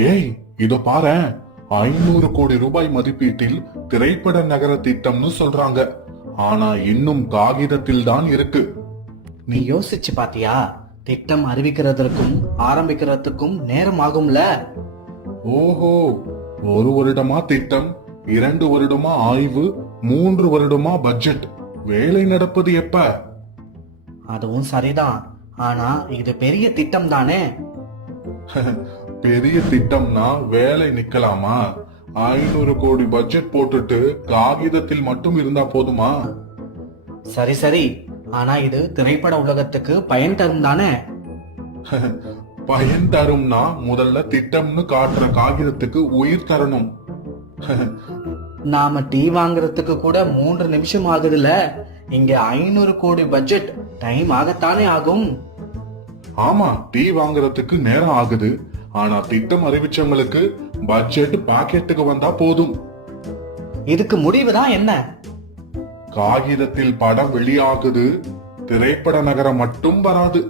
ஏய், இதோ பாரேன். 500 கோடி ரூபாய் மதிப்பீட்டில் திரைப்பட நகர திட்டம்னு சொல்றாங்க. ஆனா இன்னும் காகிதத்தில் தான் இருக்கு. நீ யோசிச்சு பாத்தியா? திட்டம் அறிவிக்கிறதுக்கும் ஆரம்பிக்கிறதுக்கும் நேரம் ஆகும்ல. ஓஹோ, 1 வருடமா திட்டம், 2 வருடமா ஆய்வு, 3 வருடமா பட்ஜெட். வேலை நடப்பது எப்ப? அதுவும் சரிதான். ஆனா இது பெரிய திட்டம் தானே. பெரிய திட்டம்னா வேலை நிக்கலாமா? 500 கோடி பட்ஜெட் போட்டுட்டு காகிதத்தில் மட்டும் இருந்தா போதுமா? சரி சரி, ஆனா இது திரைப்பட உலகத்துக்கு பயன் தரும் தானே. பயன் தரும்னா முதல்ல திட்டம்னு காட்டுற காகிதத்துக்கு உயிர் தரணும். நாம டீ வாங்குறதுக்கு கூட 3 நிமிஷம் ஆகுதுல. இங்க 500 கோடி பட்ஜெட், டைம் ஆகத்தானே ஆகும். ஆமா, டீ வாங்குறதுக்கு நேரம் ஆகுது. ஆனா திட்டம் அறிவிச்சவங்களுக்கு பட்ஜெட் பாக்கெட்டுக்கு வந்தா போதும். இதுக்கு முடிவுதான் என்ன? காகிதத்தில் படம் வெளியாகுது, திரைப்பட நகரம் மட்டும் வராது.